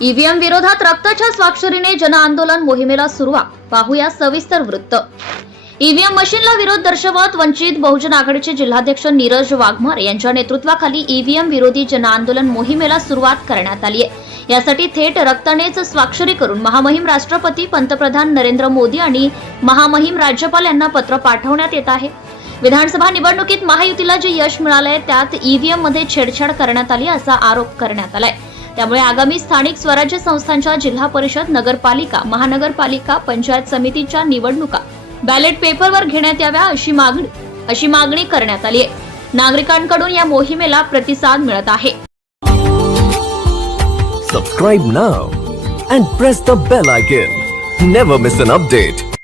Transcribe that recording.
EVM विरोधात रक्ताच्या स्वाक्षरीने जनआंदोलन मोहिमेला सुरुवात. पाहूया सविस्तर वृत्त. ईव्हीएम मशीनला विरोध दर्शवत वंचित बहुजन आघाडीचे जिल्हाध्यक्ष नीरज वाघमार यांच्या नेतृत्वाखाली ईव्हीएम विरोधी जनआंदोलन मोहिमेला सुरुवात करण्यात आली आहे. यासाठी थेट रक्तानेच स्वाक्षरी करून महामहिम राष्ट्रपती पंतप्रधान नरेंद्र मोदी आणि महामहिम राज्यपाल यांना पत्र पाठवण्यात येत आहे. विधानसभा निवडणुकीत महायुतीला जे यश मिळालंय त्यात ईव्हीएममध्ये छेडछाड करण्यात आली असा आरोप करण्यात आलाय. त्यामुळे आगामी स्थानिक स्वराज्य संस्थांच्या जिल्हा परिषद नगरपालिका महानगरपालिका पंचायत समितीच्या निवडणुका बॅलेट पेपरवर घेण्यात याव्या अशी मागणी अशी मागणी करण्यात आली आहे. नागरिकांकडून या मोहिमेला प्रतिसाद मिळत आहे. Subscribe now and press the bell icon never miss an update